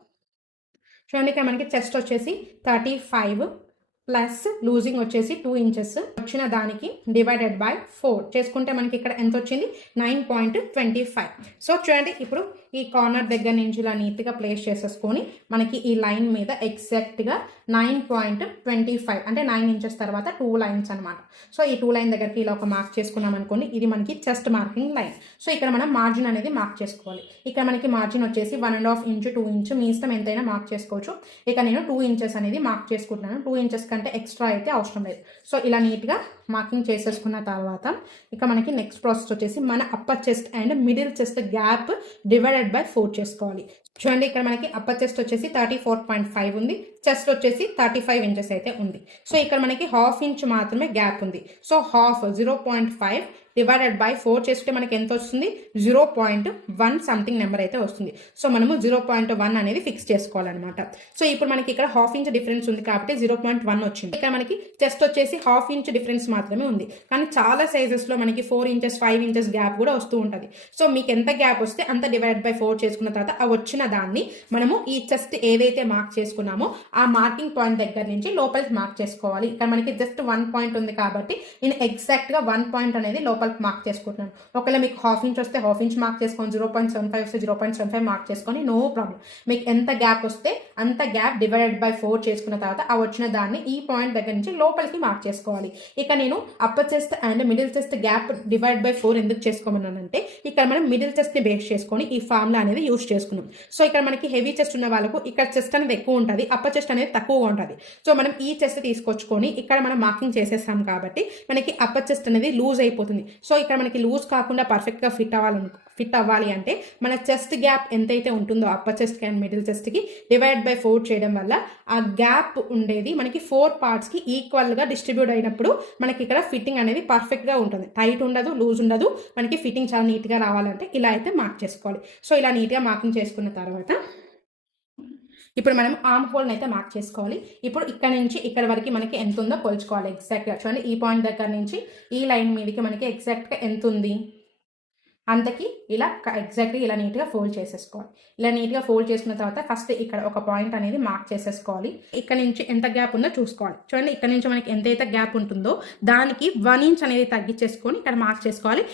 చూడండి ఇక్కడ మనకి చెస్ట్ వచ్చేసి 35 ప్లస్ లూజింగ్ వచ్చేసి 2 ఇంచెస్ వచ్చిన దానికి డివైడెడ్ బై 4 చేసుకుంటే మనకి ఇక్కడ ఎంత వచ్చింది, 9.25. సో చూడండి ఇప్పుడు ఈ కార్నర్ దగ్గర నుంచి ఇలా నీట్గా ప్లేస్ చేసేసుకొని మనకి ఈ లైన్ మీద ఎగ్జాక్ట్గా 9.25 అంటే 9 ఇంచెస్ తర్వాత 2 లైన్స్ అనమాట. సో ఈ 2 లైన్ దగ్గరికి ఇలా ఒక మార్క్ చేసుకున్నాం అనుకోండి, ఇది మనకి చెస్ట్ మార్కింగ్ లైన్. సో ఇక్కడ మనం మార్జిన్ అనేది మార్క్ చేసుకోవాలి. ఇక్కడ మనకి మార్జిన్ వచ్చేసి 1.5 ఇంచ్ 2 ఇంచ్ మీ ఇష్టం ఎంతైనా మార్క్ చేసుకోవచ్చు. ఇక నేను 2 ఇంచెస్ అనేది మార్క్ చేసుకుంటున్నాను. 2 ఇంచెస్ కంటే ఎక్స్ట్రా అయితే అవసరం లేదు. సో ఇలా నీట్గా మార్కింగ్ చేసేసుకున్న తర్వాత ఇక మనకి నెక్స్ట్ ప్రాసెస్ వచ్చేసి మన upper chest and middle chest gap divided by 4 చేసుకోవాలి. చూడండి ఇక్కడ మనకి అప్పర్ చెస్ట్ వచ్చేసి 34.5 ఉంది, చెస్ట్ వచ్చేసి 35 ఇంచెస్ అయితే ఉంది. సో ఇక్కడ మనకి 1/2 ఇంచ్ మాత్రమే గ్యాప్ ఉంది. సో 0.5 డివైడెడ్ బై 4 చేసుకుంటే మనకి ఎంత వస్తుంది, 0.1 సంథింగ్ నెంబర్ అయితే వస్తుంది. సో మనము 0.1 అనేది ఫిక్స్ చేసుకోవాలన్నమాట. సో ఇప్పుడు మనకి ఇక్కడ 1/2 ఇంచ్ డిఫరెన్స్ ఉంది కాబట్టి 0.1 వచ్చింది. ఇక్కడ మనకి చెస్ట్ వచ్చేసి 1/2 ఇంచ్ డిఫరెన్స్ మాత్రమే ఉంది, కానీ చాలా సైజెస్లో మనకి 4 ఇంచెస్ 5 ఇంచెస్ గ్యాప్ కూడా వస్తూ ఉంటుంది. సో మీకు ఎంత గ్యాప్ వస్తే అంత డివైడ్ బై 4 చేసుకున్న తర్వాత ఆ వచ్చిన దాన్ని మనము ఈ చెస్ట్ ఏదైతే మార్క్ చేసుకున్నామో ఆ మార్కింగ్ పాయింట్ దగ్గర నుంచి లోపలికి మార్క్ చేసుకోవాలి. ఇక్కడ మనకి జస్ట్ 1 పాయింట్ ఉంది కాబట్టి నేను ఎగ్జాక్ట్గా 1 పాయింట్ అనేది లోపలికి మార్క్ చేసుకుంటున్నాను. ఒకవేళ మీకు 1/2 ఇంచ్ వస్తే 1/2 ఇంచ్ మార్క్ చేసుకొని, 0.75 వస్తే 0.75 మార్క్ చేసుకొని, నో ప్రాబ్లం. మీకు ఎంత గ్యాప్ వస్తే అంత గ్యాప్ డివైడెడ్ బై 4 చేసుకున్న తర్వాత ఆ వచ్చిన దాన్ని ఈ పాయింట్ దగ్గర నుంచి లోపలికి మార్క్ చేసుకోవాలి. ఇక నేను upper chest and middle chest gap divide by 4 ఎందుకు చేసుకోమన్నానంటే ఇక్కడ మనం మిడిల్ చెస్ట్ని బేస్ చేసుకొని ఈ ఫార్ములా అనేది యూజ్ చేసుకున్నాం. సో ఇక్కడ మనకి హెవీ చెస్ట్ ఉన్న వాళ్ళకు ఇక్కడ చెస్ట్ అనేది ఎక్కువ ఉంటుంది, అప్పర్ చెస్ట్ అనేది తక్కువగా ఉంటుంది. సో మనం ఈ చెస్ట్ తీసుకొచ్చుకొని ఇక్కడ మనం మార్కింగ్ చేసేస్తాం కాబట్టి మనకి అప్పర్ చెస్ట్ అనేది లూజ్ అయిపోతుంది. సో ఇక్కడ మనకి లూజ్ కాకుండా పర్ఫెక్ట్గా ఫిట్ అవ్వాలి అంటే మన చెస్ట్ గ్యాప్ ఎంతైతే ఉంటుందో అప్పర్ చెస్ట్కి అండ్ మిడిల్ చెస్ట్కి డివైడ్ బై 4 చేయడం వల్ల ఆ గ్యాప్ ఉండేది మనకి 4 పార్ట్స్కి ఈక్వల్గా డిస్ట్రిబ్యూట్ అయినప్పుడు మనకి ఇక్కడ ఫిట్టింగ్ అనేది పర్ఫెక్ట్గా ఉంటుంది. టైట్ ఉండదు, లూజ్ ఉండదు. మనకి ఫిట్టింగ్ చాలా నీట్గా రావాలంటే ఇలా అయితే మార్క్ చేసుకోవాలి. సో ఇలా నీట్గా మార్కింగ్ చేసుకున్న తర్వాత ఇప్పుడు మనం ఆర్మ్ హోల్ని అయితే మార్క్ చేసుకోవాలి. ఇప్పుడు ఇక్కడ నుంచి ఇక్కడ వరకు మనకి ఎంత ఉందో కొలుచుకోవాలి ఎగ్జాక్ట్గా. చూడండి, ఈ పాయింట్ దగ్గర నుంచి ఈ లైన్ మీదకి మనకి ఎగ్జాక్ట్గా ఎంత ఉంది అంతకి ఇలా ఎగ్జాక్ట్గా ఇలా నీట్గా ఫోల్డ్ చేసేసుకోవాలి. ఇలా నీట్గా ఫోల్డ్ చేసుకున్న తర్వాత ఫస్ట్ ఇక్కడ ఒక పాయింట్ అనేది మార్క్ చేసేసుకోవాలి. ఇక్కడ నుంచి ఎంత గ్యాప్ ఉందో చూసుకోవాలి. చూడండి, ఇక్కడ నుంచి మనకి ఎంతైతే గ్యాప్ ఉంటుందో దానికి 1 ఇంచ్ అనేది తగ్గించేసుకొని ఇక్కడ మార్క్ చేసుకోవాలి.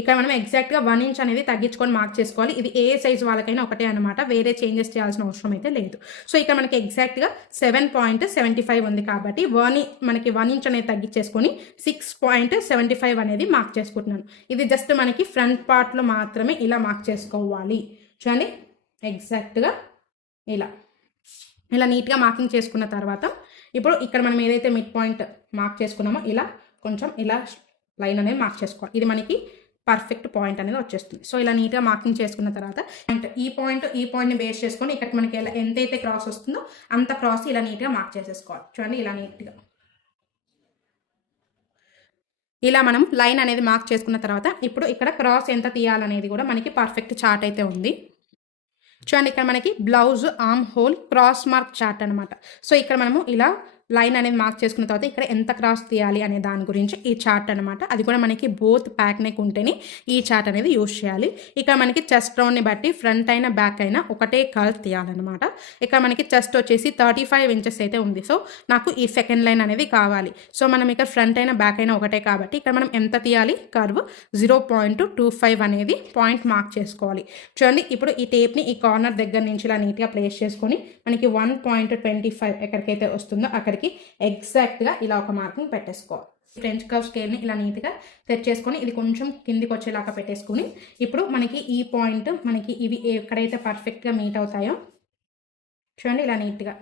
ఇక్కడ మనం ఎగ్జాక్ట్గా 1 ఇంచ్ అనేది తగ్గించుకొని మార్క్ చేసుకోవాలి. ఇది ఏ సైజ్ వాళ్ళకైనా ఒకటే అనమాట, వేరే చేంజెస్ చేయాల్సిన అవసరం అయితే లేదు. సో ఇక్కడ మనకి ఎగ్జాక్ట్గా 7.75 ఉంది కాబట్టి మనకి 1 ఇంచ్ అనేది తగ్గించేసుకొని 6.75 అనేది మార్క్ చేసుకుంటున్నాను. ఇది జస్ట్ మనకి ఫ్రంట్ పార్ట్లో మాత్రమే ఇలా మార్క్ చేసుకోవాలి. చూడండి, ఎగ్జాక్ట్గా ఇలా నీట్గా మార్కింగ్ చేసుకున్న తర్వాత ఇప్పుడు ఇక్కడ మనం ఏదైతే మిడ్ పాయింట్ మార్క్ చేసుకున్నామో ఇలా కొంచెం ఇలా లైన్ అనేది మార్క్ చేసుకోవాలి. ఇది మనకి పర్ఫెక్ట్ పాయింట్ అనేది వచ్చేస్తుంది. సో ఇలా నీట్గా మార్కింగ్ చేసుకున్న తర్వాత అండ్ ఈ పాయింట్ని బేస్ చేసుకొని ఇక్కడ మనకి ఎంతైతే క్రాస్ వస్తుందో అంత క్రాస్ ఇలా నీట్గా మార్క్ చేసేసుకోవాలి. చూడండి, ఇలా నీట్గా ఇలా మనం లైన్ అనేది మార్క్ చేసుకున్న తర్వాత ఇప్పుడు ఇక్కడ క్రాస్ ఎంత తీయాలనేది కూడా మనకి పర్ఫెక్ట్ చార్ట్ అయితే ఉంది. చూడండి, ఇక్కడ మనకి blouse arm whole cross mark chart అనమాట. సో ఇక్కడ మనము ఇలా లైన్ అనేది మార్క్ చేసుకున్న తర్వాత ఇక్కడ ఎంత క్రాస్ తీయాలి అనే దాని గురించి ఈ చార్ట్ అనమాట. అది కూడా మనకి బోత్ ప్యాక్ నెక్ ఉంటేనే ఈ చార్ట్ అనేది యూజ్ చేయాలి. ఇక్కడ మనకి చెస్ట్ రౌండ్ని బట్టి ఫ్రంట్ అయినా బ్యాక్ అయినా ఒకటే కర్వ్ తీయాలన్నమాట. ఇక్కడ మనకి చెస్ట్ వచ్చేసి 35 ఇంచెస్ అయితే ఉంది. సో నాకు ఈ సెకండ్ లైన్ అనేది కావాలి. సో మనం ఇక్కడ ఫ్రంట్ అయినా బ్యాక్ అయినా ఒకటే కాబట్టి ఇక్కడ మనం ఎంత తీయాలి, కర్వ్ 0.25 అనేది పాయింట్ మార్క్ చేసుకోవాలి. చూడండి, ఇప్పుడు ఈ టేప్ని ఈ కార్నర్ దగ్గర నుంచి ఇలా నీట్గా ప్లేస్ చేసుకొని మనకి 1.25 ఎక్కడికైతే వస్తుందో అక్కడికి ఎగ్జాక్ట్గా ఇలా ఒక మార్కింగ్ పెట్టేసుకోవాలి. ఫ్రెంచ్ కర్వ్ స్కేల్ని ఇలా నీట్గా సెట్ చేసుకొని ఇది కొంచెం కిందికి వచ్చేలాగా పెట్టేసుకుని ఇప్పుడు మనకి ఈ పాయింట్ మనకి ఇవి ఎక్కడైతే పర్ఫెక్ట్గా మీట్ అవుతాయో చూడండి ఇలా నీట్గా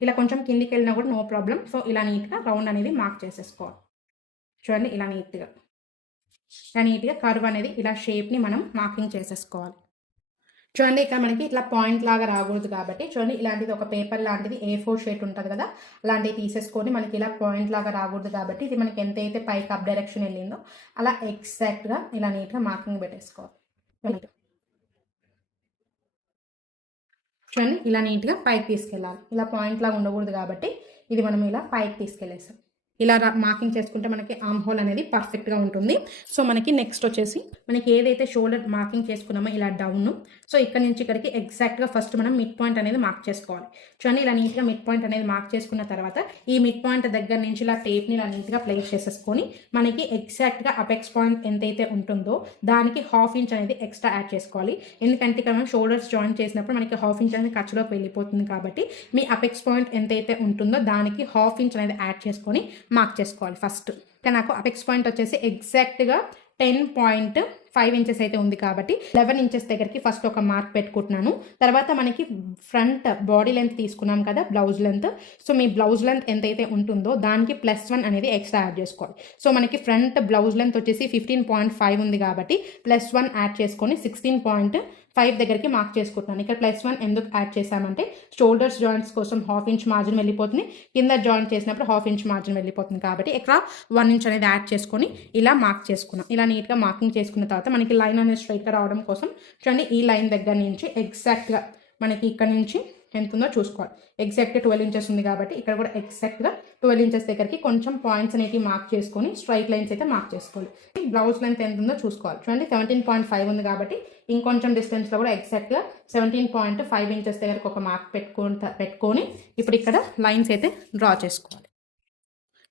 ఇలా కొంచెం కిందికి వెళ్ళినా కూడా నో ప్రాబ్లం. సో ఇలా నీట్గా రౌండ్ అనేది మార్క్ చేసేసుకోవాలి. చూడండి, ఇలా నీట్గా కర్వ్ అనేది ఇలా షేప్ని మనం మార్కింగ్ చేసేసుకోవాలి. చూడండి, ఇక్కడ మనకి ఇట్లా పాయింట్ లాగా రాకూడదు కాబట్టి చూడండి ఇలాంటిది ఒక పేపర్ లాంటిది A4 షీట్ ఉంటుంది కదా, అలాంటివి తీసేసుకొని మనకి ఇలా పాయింట్ లాగా రాకూడదు కాబట్టి ఇది మనకి ఎంతైతే పైకి అప్ డైరెక్షన్ వెళ్ళిందో అలా ఎగ్జాక్ట్గా ఇలా నీట్గా మార్కింగ్ పెట్టేసుకోవాలి. చూడండి, ఇలా నీట్గా పైకి తీసుకెళ్ళాలి. ఇలా పాయింట్ లాగా ఉండకూడదు కాబట్టి ఇది మనం ఇలా పైకి తీసుకెళ్ళేసాం. ఇలా మార్కింగ్ చేసుకుంటే మనకి ఆర్మ్ హోల్ అనేది పర్ఫెక్ట్గా ఉంటుంది. సో మనకి నెక్స్ట్ వచ్చేసి మనకి ఏదైతే షోల్డర్ మార్కింగ్ చేసుకున్నామో ఇలా డౌన్, సో ఇక్కడ నుంచి ఇక్కడికి ఎగ్జాక్ట్గా ఫస్ట్ మనం మిడ్ పాయింట్ అనేది మార్క్ చేసుకోవాలి. చూడండి, ఇలా నీట్గా మిడ్ పాయింట్ అనేది మార్క్ చేసుకున్న తర్వాత ఈ మిడ్ పాయింట్ దగ్గర నుంచి ఇలా టేప్ని ఇలా నీట్గా ప్లేస్ చేసేసుకొని మనకి ఎగ్జాక్ట్గా అపెక్స్ పాయింట్ ఎంతైతే ఉంటుందో దానికి 1/2 ఇంచ్ అనేది ఎక్స్ట్రా యాడ్ చేసుకోవాలి. ఎందుకంటే ఇక్కడ మనం షోల్డర్స్ జాయిన్ చేసినప్పుడు మనకి 1/2 ఇంచ్ అనేది ఖర్చులోకి వెళ్ళిపోతుంది కాబట్టి మీ అపెక్స్ పాయింట్ ఎంతైతే ఉంటుందో దానికి 1/2 ఇంచ్ అనేది యాడ్ చేసుకొని మార్క్ చేసుకోవాలి. ఫస్ట్ నాకు అపెక్స్ పాయింట్ వచ్చేసి ఎగ్జాక్ట్గా 10.5 ఇంచెస్ అయితే ఉంది కాబట్టి 11 ఇంచెస్ దగ్గరికి ఫస్ట్ ఒక మార్క్ పెట్టుకుంటున్నాను. తర్వాత మనకి ఫ్రంట్ బాడీ లెంత్ తీసుకున్నాం కదా, బ్లౌజ్ లెంత్. సో మీ బ్లౌజ్ లెంత్ ఎంతైతే ఉంటుందో దానికి +1 అనేది ఎక్స్ట్రా యాడ్ చేసుకోవాలి. సో మనకి ఫ్రంట్ బ్లౌజ్ లెంత్ వచ్చేసి 15.5 ఉంది కాబట్టి +1 యాడ్ చేసుకొని 16.5 దగ్గరికి మార్క్ చేసుకుంటున్నాను. ఇక్కడ +1 ఎందుకు యాడ్ చేశామంటే షోల్డర్స్ జాయింట్స్ కోసం 1/2 ఇంచ్ మార్జిన్ వెళ్ళిపోతుంది, కింద జాయింట్ చేసినప్పుడు 1/2 ఇంచ్ మార్జిన్ వెళ్ళిపోతుంది కాబట్టి ఇక్కడ 1 ఇంచ్ అనేది యాడ్ చేసుకొని ఇలా మార్క్ చేసుకున్నాం. ఇలా నీట్గా మార్కింగ్ చేసుకున్న తర్వాత మనకి లైన్ అనేది స్ట్రైట్గా రావడం కోసం చూడండి ఈ లైన్ దగ్గర నుంచి ఎగ్జాక్ట్గా మనకి ఇక్కడ నుంచి ఎంత ఉందో చూసుకోవాలి. ఎగ్జాక్ట్గా 12 ఇంచెస్ ఉంది కాబట్టి ఇక్కడ కూడా ఎగ్జాక్ట్గా 12 ఇంచెస్ దగ్గరికి కొంచెం పాయింట్స్ అనేవి మార్క్ చేసుకొని స్ట్రైట్ లైన్స్ అయితే మార్క్ చేసుకోవాలి. బ్లౌజ్ లెంత్ ఎంత ఉందో చూసుకోవాలి. చూడండి 17.5 ఉంది కాబట్టి ఇంకొంచెం డిస్టెన్స్లో కూడా ఎగ్జాక్ట్గా 17.5 ఇంచెస్ దగ్గరకు ఒక మార్క్ పెట్టుకొని ఇప్పుడు ఇక్కడ లైన్స్ అయితే డ్రా చేసుకోవాలి.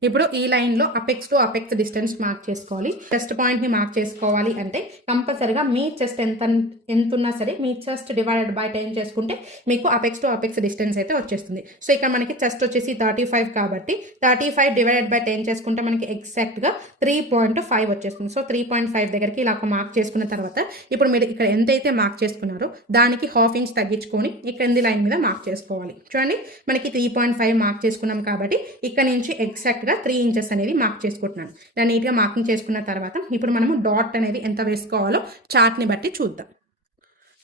ఇప్పుడు ఈ లైన్లో apex to apex distance mark చేసుకోవాలి. చెస్ట్ పాయింట్ని మార్క్ చేసుకోవాలి అంటే కంపల్సరీగా మీ చెస్ట్ ఎంత ఉన్నా సరే మీ చెస్ట్ డివైడెడ్ బై 10 చేసుకుంటే మీకు అపెక్స్ టు అపెక్స్ డిస్టెన్స్ అయితే వచ్చేస్తుంది. సో ఇక్కడ మనకి చెస్ట్ వచ్చేసి 35 కాబట్టి 35 డివైడెడ్ బై 10 చేసుకుంటే మనకి ఎగ్జాక్ట్గా 3.5 వచ్చేస్తుంది. సో 3.5 దగ్గరికి ఇలా ఒక మార్క్ చేసుకున్న తర్వాత ఇప్పుడు మీరు ఇక్కడ ఎంతైతే మార్క్ చేసుకున్నారో దానికి 1/2 ఇంచ్ తగ్గించుకొని ఈ క్రింది లైన్ మీద మార్క్ చేసుకోవాలి. చూడండి మనకి 3.5 మార్క్ చేసుకున్నాం కాబట్టి ఇక్కడ నుంచి ఎగ్జాక్ట్గా 3 ఇంచెస్ అనేది మార్క్ చేసుకుంటున్నాను. ఇలా నీట్గా మార్కింగ్ చేసుకున్న తర్వాత ఇప్పుడు మనము డాట్ అనేది ఎంత వేసుకోవాలో చార్ట్ని బట్టి చూద్దాం.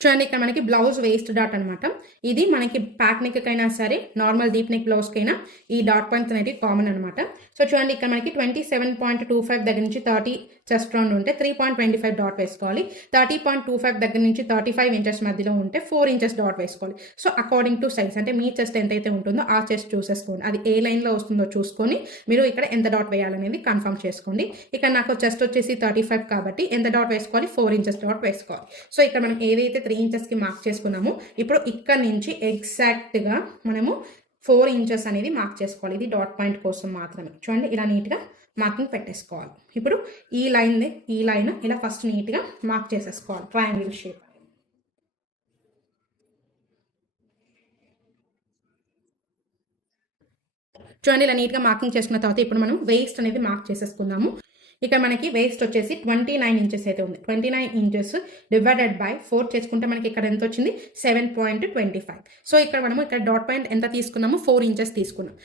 చూడండి, ఇక్కడ మనకి బ్లౌజ్ వేస్ట్ డాట్ అనమాట. ఇది మనకి ప్యాక్ నెక్ అయినా సరే నార్మల్ డీప్ నెక్ బ్లౌజ్కైనా ఈ డాట్ పాయింట్స్ అనేది కామన్ అనమాట. సో చూడండి, ఇక్కడ మనకి 27.25 దగ్గర నుంచి 30 చెస్ట్ రౌండ్ ఉంటే 3.25 డాట్ వేసుకోవాలి. 30.25 దగ్గర నుంచి 35 ఇంచెస్ మధ్యలో ఉంటే 4 ఇంచెస్ డాట్ వేసుకోవాలి. సో అకార్డింగ్ టు సైజ్, అంటే మీ చెస్ట్ ఎంతైతే ఉంటుందో ఆ చెస్ట్ చూసేసుకోండి. అది ఏ లైన్లో వస్తుందో చూసుకొని మీరు ఇక్కడ ఎంత డాట్ వేయాలనేది కన్ఫర్మ్ చేసుకోండి. ఇక్కడ నాకు చెస్ట్ వచ్చేసి 35 కాబట్టి ఎంత డాట్ వేసుకోవాలి, 4 ఇంచెస్ డాట్ వేసుకోవాలి. సో ఇక్కడ మనం ఏదైతే 3 ఇంచెస్కి మార్క్ చేసుకున్నాము, ఇప్పుడు ఇక్కడ నుంచి ఎగ్జాక్ట్గా మనము 4 ఇంచెస్ అనేది మార్క్ చేసుకోవాలి. ఇది డాట్ పాయింట్ కోసం మాత్రమే. చూడండి, ఇలా నీట్గా మార్కింగ్ పెట్టేసుకోవాలి. ఇప్పుడు ఈ లైన్ ఇలా ఫస్ట్ నీట్గా మార్క్ చేసేసుకోవాలి, ట్రయాంగిల్ షేప్. చూడండి, ఇలా నీట్గా మార్కింగ్ చేసుకున్న తర్వాత ఇప్పుడు మనం వేస్ట్ అనేది మార్క్ చేసేసుకుందాము. ఇక్కడ మనకి వేస్ట్ వచ్చేసి 29 ఇంచెస్ అయితే ఉంది. 29 ఇంచెస్ డివైడెడ్ బై 4 చేసుకుంటే మనకి ఇక్కడ ఎంత వచ్చింది, 7.25. సో ఇక్కడ మనము ఇక్కడ డాట్ పాయింట్ ఎంత తీసుకున్నాము, 4 ఇంచెస్ తీసుకున్నాం.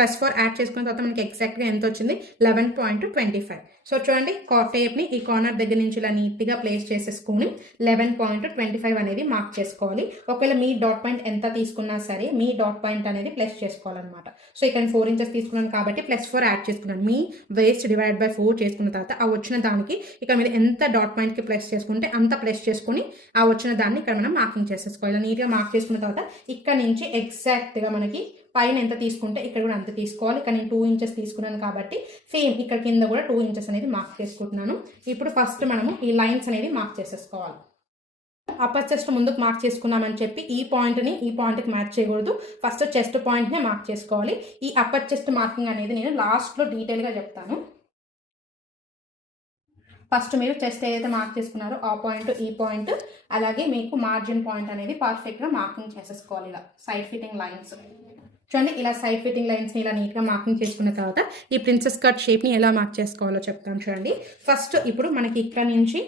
+4 యాడ్ చేసుకున్న తర్వాత మనకి ఎగ్జాక్ట్గా ఎంత వచ్చింది, 11.25. సో చూడండి, టేప్ని ఈ కార్నర్ దగ్గర నుంచి ఇలా నీట్గా ప్లేస్ చేసేసుకుని 11.25 అనేది మార్క్ చేసుకోవాలి. ఒకవేళ మీ డాట్ పాయింట్ ఎంత తీసుకున్నా సరే మీ డాట్ పాయింట్ అనేది ప్లస్ చేసుకోవాలన్నమాట. సో ఇక్కడ 4 ఇంచెస్ తీసుకున్నాను కాబట్టి +4 యాడ్ చేసుకున్నాను. మీ వేస్ట్ డివైడ్ బై 4 చేసుకున్న తర్వాత ఆ వచ్చిన దానికి ఇక్కడ మీరు ఎంత డాట్ పాయింట్కి ప్లస్ చేసుకుంటే అంత ప్లస్ చేసుకుని ఆ వచ్చిన దాన్ని ఇక్కడ మనం మార్కింగ్ చేసేసుకోవాలి. ఇలా నీట్గా మార్క్ చేసుకున్న తర్వాత ఇక్కడ నుంచి ఎగ్జాక్ట్గా మనకి పైన ఎంత తీసుకుంటే ఇక్కడ కూడా అంత తీసుకోవాలి. ఇక్కడ నేను 2 ఇంచెస్ తీసుకున్నాను కాబట్టి సేమ్ ఇక్కడ కింద కూడా 2 ఇంచెస్ అనేది మార్క్ చేసుకుంటున్నాను. ఇప్పుడు ఫస్ట్ మనము ఈ లైన్స్ అనేది మార్క్ చేసేసుకోవాలి. అప్పర్ చెస్ట్ ముందుకు మార్క్ చేసుకున్నామని చెప్పి ఈ పాయింట్కి మ్యాచ్ చేయకూడదు. ఫస్ట్ చెస్ట్ పాయింట్నే మార్క్ చేసుకోవాలి. ఈ అప్పర్ చెస్ట్ మార్కింగ్ అనేది నేను లాస్ట్లో డీటెయిల్గా చెప్తాను. ఫస్ట్ మీరు చెస్ట్ ఏదైతే మార్క్ చేసుకున్నారో ఆ పాయింట్, ఈ పాయింట్, అలాగే మీకు మార్జిన్ పాయింట్ అనేది పర్ఫెక్ట్గా మార్కింగ్ చేసేసుకోవాలి. ఇలా సైడ్ ఫిట్టింగ్ లైన్స్ చూడండి, ఇలా సైడ్ ఫిట్టింగ్ లైన్స్ని ఇలా నీట్గా మార్కింగ్ చేసుకున్న తర్వాత ఈ ప్రిన్సెస్ కట్ షేప్ని ఎలా మార్క్ చేసుకోవాలో చెప్తాను. చూడండి, ఫస్ట్ ఇప్పుడు మనకి ఇక్కడ నుంచి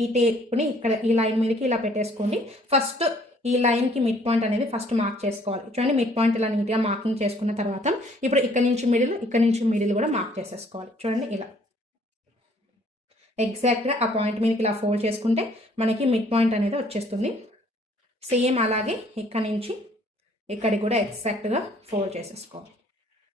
ఈ టేప్ని ఇక్కడ ఈ లైన్ మీదకి ఇలా పెట్టేసుకోండి. ఫస్ట్ ఈ లైన్కి మిడ్ పాయింట్ అనేది ఫస్ట్ మార్క్ చేసుకోవాలి. చూడండి, మిడ్ పాయింట్ ఇలా నీట్గా మార్కింగ్ చేసుకున్న తర్వాత ఇప్పుడు ఇక్కడ నుంచి మిడిల్ కూడా మార్క్ చేసేసుకోవాలి. చూడండి, ఇలా ఎగ్జాక్ట్గా ఆ పాయింట్ మీదకి ఇలా ఫోల్డ్ చేసుకుంటే మనకి మిడ్ పాయింట్ అనేది వచ్చేస్తుంది. సేమ్ అలాగే ఇక్కడ నుంచి ఇక్కడికి కూడా ఎగ్జాక్ట్గా ఫోల్డ్ చేసేసుకోవాలి.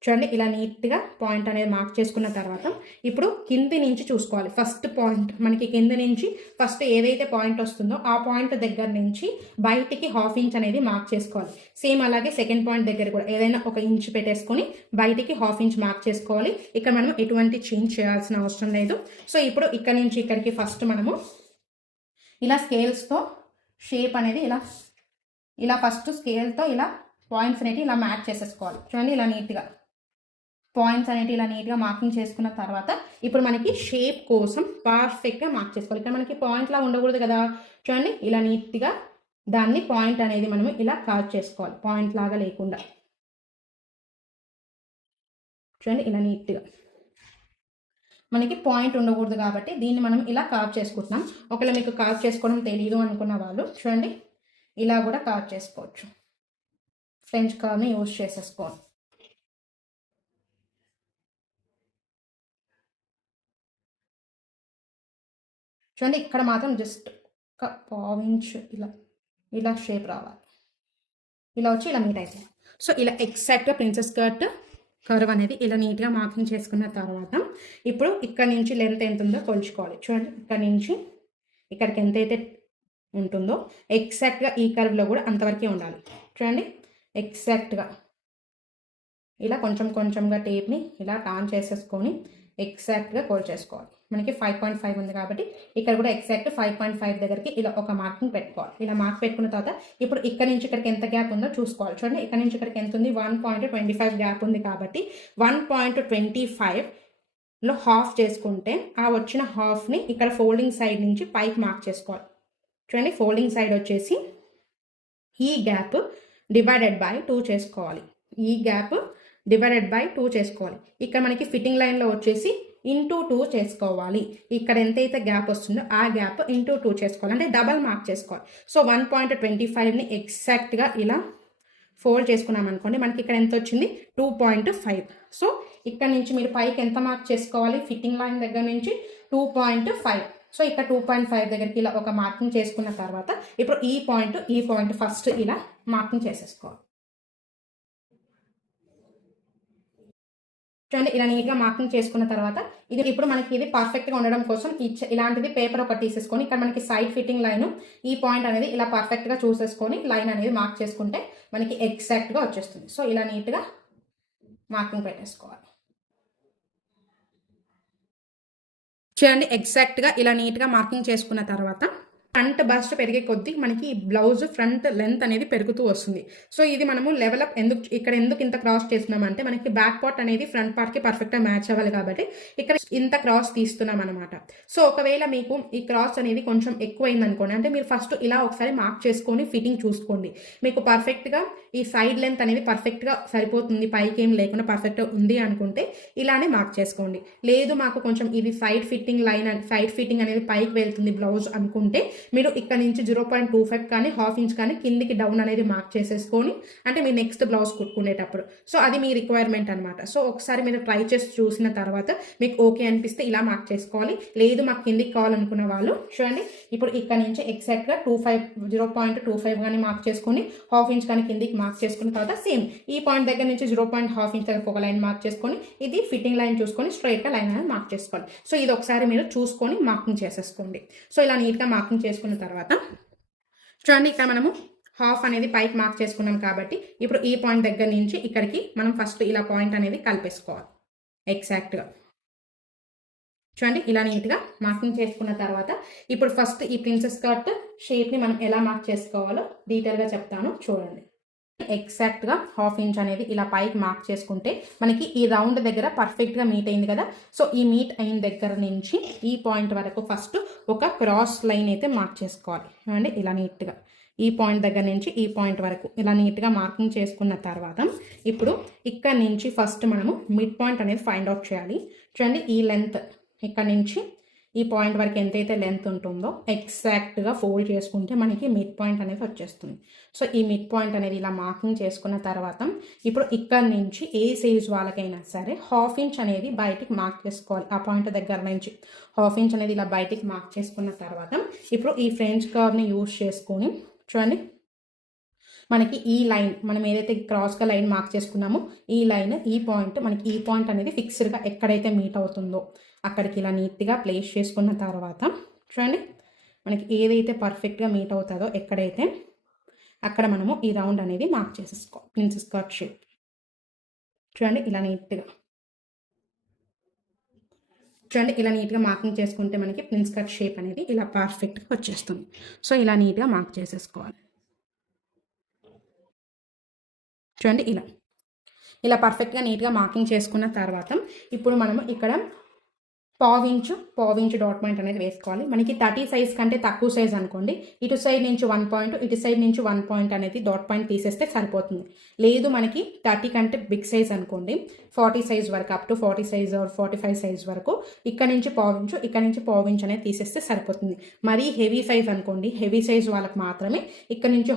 చూడండి, ఇలా నీట్గా పాయింట్ అనేది మార్క్ చేసుకున్న తర్వాత ఇప్పుడు కింది నుంచి చూసుకోవాలి. ఫస్ట్ పాయింట్ మనకి కింద నుంచి ఫస్ట్ ఏదైతే పాయింట్ వస్తుందో ఆ పాయింట్ దగ్గర నుంచి బయటికి 1/2 ఇంచ్ అనేది మార్క్ చేసుకోవాలి. సేమ్ అలాగే సెకండ్ పాయింట్ దగ్గర కూడా ఏదైనా 1 ఇంచ్ పెట్టేసుకొని బయటికి 1/2 ఇంచ్ మార్క్ చేసుకోవాలి. ఇక్కడ మనం ఎటువంటి చేంజ్ చేయాల్సిన అవసరం లేదు. సో ఇప్పుడు ఇక్కడ నుంచి ఇక్కడికి ఫస్ట్ మనము ఇలా స్కేల్స్తో షేప్ అనేది ఇలా ఫస్ట్ స్కేల్తో ఇలా పాయింట్స్ అనేవి ఇలా మ్యాచ్ చేసేసుకోవాలి. చూడండి, ఇలా నీట్గా పాయింట్స్ అనేవి ఇలా నీట్గా మార్కింగ్ చేసుకున్న తర్వాత ఇప్పుడు మనకి షేప్ కోసం పర్ఫెక్ట్గా మార్క్ చేసుకోవాలి. ఇక్కడ మనకి పాయింట్లా ఉండకూడదు కదా. చూడండి, ఇలా నీట్గా దాన్ని పాయింట్ అనేది మనం ఇలా కట్ చేసుకోవాలి, పాయింట్ లాగా లేకుండా. చూడండి, ఇలా నీట్గా మనకి పాయింట్ ఉండకూడదు కాబట్టి దీన్ని మనం ఇలా కట్ చేసుకుంటున్నాం. ఒకవేళ మీకు కట్ చేసుకోవడం తెలియదు అనుకున్న వాళ్ళు చూడండి ఇలా కూడా కట్ చేసుకోవచ్చు. ఫ్రెంచ్ కర్వ్ని యూజ్ చేసేసుకోవాలి. చూడండి, ఇక్కడ మాత్రం జస్ట్ ఒక 1/2 ఇంచ్ ఇలా షేప్ రావాలి. ఇలా వచ్చి ఇలా మీట్ అయిపోయింది. సో ఇలా ఎగ్జాక్ట్గా ప్రిన్సెస్ కట్ కర్వ్ అనేది ఇలా నీట్గా మార్కింగ్ చేసుకున్న తర్వాత ఇప్పుడు ఇక్కడ నుంచి లెంత్ ఎంత ఉందో కొలుచుకోవాలి. చూడండి, ఇక్కడ నుంచి ఇక్కడికి ఎంతైతే ఉంటుందో ఎగ్జాక్ట్గా ఈ కర్వ్లో కూడా అంతవరకే ఉండాలి. చూడండి, ఎగ్జాక్ట్గా ఇలా కొంచెంగా టేప్ని ఇలా టర్న్ చేసేసుకొని ఎగ్జాక్ట్గా కోల్ చేసుకోవాలి. మనకి 5.5 ఉంది కాబట్టి ఇక్కడ కూడా ఎగ్జాక్ట్ 5.5 దగ్గరికి ఇలా ఒక మార్కింగ్ పెట్టుకోవాలి. ఇలా మార్క్ పెట్టుకున్న తర్వాత ఇప్పుడు ఇక్కడ నుంచి ఇక్కడికి ఎంత గ్యాప్ ఉందో చూసుకోవాలి. చూడండి, ఇక్కడ నుంచి ఇక్కడికి ఎంత ఉంది, 1.25 గ్యాప్ ఉంది కాబట్టి 1.25లో హాఫ్ చేసుకుంటే ఆ వచ్చిన హాఫ్ని ఇక్కడ ఫోల్డింగ్ సైడ్ నుంచి పైకి మార్క్ చేసుకోవాలి. చూడండి, ఫోల్డింగ్ సైడ్ వచ్చేసి ఈ గ్యాప్ డివైడెడ్ బై 2 చేసుకోవాలి. ఈ గ్యాప్ డివైడెడ్ బై 2 చేసుకోవాలి. ఇక్కడ మనకి ఫిట్టింగ్ లైన్లో వచ్చేసి ఇంటూ 2 చేసుకోవాలి. ఇక్కడ ఎంతైతే గ్యాప్ వస్తుందో ఆ గ్యాప్ ఇంటూ 2 చేసుకోవాలి, అంటే డబల్ మార్క్ చేసుకోవాలి. సో 1.25ని ఎగ్జాక్ట్గా ఇలా ఫోల్డ్ చేసుకున్నాం అనుకోండి, మనకి ఇక్కడ ఎంత వచ్చింది 2.5. సో ఇక్కడ నుంచి మీరు పైకి ఎంత మార్క్ చేసుకోవాలి, ఫిట్టింగ్ లైన్ దగ్గర నుంచి 2.5. సో ఇక్కడ 2.5 దగ్గరికి ఇలా ఒక మార్కింగ్ చేసుకున్న తర్వాత ఇప్పుడు ఈ పాయింట్ ఫస్ట్ ఇలా మార్కింగ్ చేసేసుకోవాలి. చూడండి, ఇలా నీట్గా మార్కింగ్ చేసుకున్న తర్వాత ఇది ఇప్పుడు మనకి ఇది పర్ఫెక్ట్గా ఉండడం కోసం ఇలాంటిది పేపర్ ఒకటి తీసేసుకొని ఇక్కడ మనకి సైడ్ ఫిట్టింగ్ లైన్ ఈ పాయింట్ అనేది ఇలా పర్ఫెక్ట్గా చూసేసుకొని లైన్ అనేది మార్క్ చేసుకుంటే మనకి ఎగ్జాక్ట్గా వచ్చేస్తుంది. సో ఇలా నీట్గా మార్కింగ్ పెట్టేసుకోవాలి. చూడండి, ఎగ్జాక్ట్గా ఇలా నీట్గా మార్కింగ్ చేసుకున్న తర్వాత ఫ్రంట్ బస్ట్ పెరిగే కొద్దీ మనకి బ్లౌజ్ ఫ్రంట్ లెంత్ అనేది పెరుగుతూ వస్తుంది. సో ఇది మనము లెవెలప్ ఎందుకు ఇంత క్రాస్ చేస్తున్నామంటే మనకి బ్యాక్ పార్ట్ అనేది ఫ్రంట్ పార్ట్కి పర్ఫెక్ట్గా మ్యాచ్ అవ్వాలి కాబట్టి ఇక్కడ ఇంత క్రాస్ తీస్తున్నాం అనమాట. సో ఒకవేళ మీకు ఈ క్రాస్ అనేది కొంచెం ఎక్కువైంది అనుకోండి, అంటే మీరు ఫస్ట్ ఇలా ఒకసారి మార్క్ చేసుకొని ఫిట్టింగ్ చూసుకోండి. మీకు పర్ఫెక్ట్గా ఈ సైడ్ లెంత్ అనేది పర్ఫెక్ట్గా సరిపోతుంది, పైకి ఏం లేకుండా పర్ఫెక్ట్గా ఉంది అనుకుంటే ఇలానే మార్క్ చేసుకోండి. లేదు మాకు కొంచెం ఇది సైడ్ ఫిట్టింగ్ అనేది పైకి వెళ్తుంది బ్లౌజ్ అనుకుంటే మీరు ఇక్కడ నుంచి 0.25 కానీ ½ ఇంచ్ కానీ కిందికి డౌన్ అనేది మార్క్ చేసేసుకొని అంటే మీరు నెక్స్ట్ బ్లౌజ్ కుట్టుకునేటప్పుడు సో అది మీ రిక్వైర్మెంట్ అనమాట. సో ఒకసారి మీరు ట్రై చేసి చూసిన తర్వాత మీకు ఓకే అనిపిస్తే ఇలా మార్క్ చేసుకోవాలి. లేదు మాకు కిందికి కావాలనుకున్న వాళ్ళు చూడండి, ఇప్పుడు ఇక్కడ నుంచి ఎగ్జాక్ట్గా 0.25 కానీ మార్క్ చేసుకొని ½ ఇంచ్ కానీ కిందికి మార్క్ చేసుకున్న తర్వాత సేమ్ ఈ పాయింట్ దగ్గర నుంచి 0.5 ఇంచ్ దగ్గర ఒక లైన్ మార్క్ చేసుకొని ఇది ఫిట్టింగ్ లైన్ చూసుకొని స్ట్రైట్గా లైన్ అనేది మార్క్ చేసుకోవాలి. సో ఇది ఒకసారి మీరు చూసుకొని మార్కింగ్ చేసేసుకోండి. సో ఇలా నీట్గా మార్కింగ్ చేసుకున్న తర్వాత చూడండి, ఇక్కడ మనము ½ అనేది పైకి మార్క్ చేసుకున్నాం కాబట్టి ఇప్పుడు ఈ పాయింట్ దగ్గర నుంచి ఇక్కడికి మనం ఫస్ట్ ఇలా పాయింట్ అనేది కలిపేసుకోవాలి ఎగ్జాక్ట్గా. చూడండి, ఇలా నీట్గా మార్కింగ్ చేసుకున్న తర్వాత ఇప్పుడు ఫస్ట్ ఈ ప్రిన్సెస్ కట్ షేప్ని మనం ఎలా మార్క్ చేసుకోవాలో డీటెయిల్గా చెప్తాను చూడండి. ఎగ్జాక్ట్గా ½ ఇంచ్ అనేది ఇలా పైకి మార్క్ చేసుకుంటే మనకి ఈ రౌండ్ దగ్గర పర్ఫెక్ట్గా మీట్ అయింది కదా. సో ఈ మీట్ అయిన దగ్గర నుంచి ఈ పాయింట్ వరకు ఫస్ట్ ఒక క్రాస్ లైన్ అయితే మార్క్ చేసుకోవాలి. చూడండి, ఇలా నీట్గా ఈ పాయింట్ దగ్గర నుంచి ఈ పాయింట్ వరకు ఇలా నీట్గా మార్కింగ్ చేసుకున్న తర్వాత ఇప్పుడు ఇక్కడ నుంచి ఫస్ట్ మనము మిడ్ పాయింట్ అనేది ఫైండ్ అవుట్ చేయాలి. చూడండి, ఈ లెంత్ ఇక్కడ నుంచి ఈ పాయింట్ వరకు ఎంతైతే లెంత్ ఉంటుందో ఎగ్జాక్ట్గా ఫోల్డ్ చేసుకుంటే మనకి మిడ్ పాయింట్ అనేది వచ్చేస్తుంది. సో ఈ మిడ్ పాయింట్ అనేది ఇలా మార్కింగ్ చేసుకున్న తర్వాత ఇప్పుడు ఇక్కడ నుంచి ఏ సైజ్ వాళ్ళకైనా సరే ½ ఇంచ్ అనేది బయటికి మార్క్ చేసుకోవాలి. ఆ పాయింట్ దగ్గర నుంచి ½ ఇంచ్ అనేది ఇలా బయటికి మార్క్ చేసుకున్న తర్వాత ఇప్పుడు ఈ ఫ్రెంచ్ కర్వ్ని యూజ్ చేసుకొని చూడండి, మనకి ఈ లైన్ మనం ఏదైతే క్రాస్గా లైన్ మార్క్ చేసుకున్నామో ఈ లైన్ ఈ పాయింట్ అనేది ఫిక్స్డ్గా ఎక్కడైతే మీట్ అవుతుందో అక్కడికి ఇలా నీట్గా ప్లేస్ చేసుకున్న తర్వాత చూడండి, మనకి ఏదైతే పర్ఫెక్ట్గా మీట్ అవుతుందో ఎక్కడైతే అక్కడ మనము ఈ రౌండ్ అనేది మార్క్ చేసేసుకోవాలి. ప్రిన్సెస్ కట్ షేప్ చూడండి, ఇలా నీట్గా మార్కింగ్ చేసుకుంటే మనకి ప్రిన్స్ కట్ షేప్ అనేది ఇలా పర్ఫెక్ట్గా వచ్చేస్తుంది. సో ఇలా నీట్గా మార్క్ చేసేసుకోవాలి. చూడండి, ఇలా పర్ఫెక్ట్గా నీట్గా మార్కింగ్ చేసుకున్న తర్వాత ఇప్పుడు మనము ఇక్కడ పావు ఇంచు డాట్ పాయింట్ అనేది వేసుకోవాలి. మనకి 30 సైజ్ కంటే తక్కువ సైజ్ అనుకోండి, ఇటు సైడ్ నుంచి 1 పాయింట్ ఇటు సైడ్ నుంచి 1 పాయింట్ అనేది డాట్ పాయింట్ తీసేస్తే సరిపోతుంది. లేదు మనకి 30 కంటే బిగ్ సైజ్ అనుకోండి, 40 సైజ్ వరకు అప్ టు 40 సైజ్ 45 సైజ్ వరకు ఇక్కడ నుంచి పావు ఇంచ్ అనేది తీసేస్తే సరిపోతుంది. మరీ హెవీ సైజ్ అనుకోండి, హెవీ సైజ్ వాళ్ళకి మాత్రమే ఇక్కడ నుంచి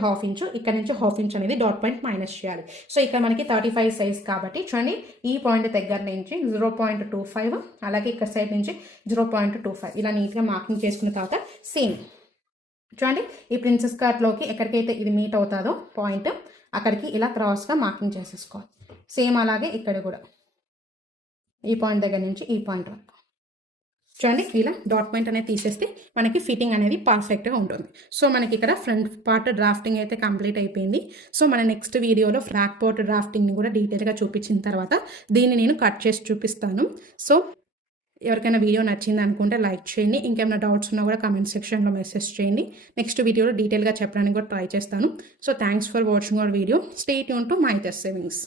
½ ఇంచ్ అనేది డాట్ పాయింట్ మైనస్ చేయాలి. సో ఇక్కడ మనకి 35 సైజ్ కాబట్టి చూడండి, ఈ పాయింట్ దగ్గర నుంచి 0.25 అలాగే ఇక్కడ సైడ్ నుంచి 0.25 ఇలా నీట్గా మార్కింగ్ చేసుకున్న తర్వాత సేమ్ చూడండి, ఈ ప్రిన్సెస్ కట్లోకి ఎక్కడికైతే ఇది మీట్ అవుతుందో పాయింట్ అక్కడికి ఇలా క్రాస్గా మార్కింగ్ చేసేసుకోవాలి. సేమ్ అలాగే ఇక్కడ కూడా ఈ పాయింట్ దగ్గర నుంచి ఈ పాయింట్ వరకు చూడండి, ఇలా డాట్ పాయింట్ అనేది తీసేస్తే మనకి ఫిట్టింగ్ అనేది పర్ఫెక్ట్గా ఉంటుంది. సో మనకి ఇక్కడ ఫ్రంట్ పార్ట్ డ్రాఫ్టింగ్ అయితే కంప్లీట్ అయిపోయింది. సో మన నెక్స్ట్ వీడియోలో బ్యాక్ పార్ట్ డ్రాఫ్టింగ్ని కూడా డీటెయిల్గా చూపించిన తర్వాత దీన్ని నేను కట్ చేసి చూపిస్తాను. సో ఎవరికైనా వీడియో నచ్చింది అనుకుంటే లైక్ చేయండి. ఇంకేమైనా డౌట్స్ ఉన్నా కూడా కామెంట్ సెక్షన్లో మెసేజ్ చేయండి. నెక్స్ట్ వీడియోలో డీటెయిల్గా చెప్పడానికి కూడా ట్రై చేస్తాను. So thanks for watching our video. Stay tune to my test savings.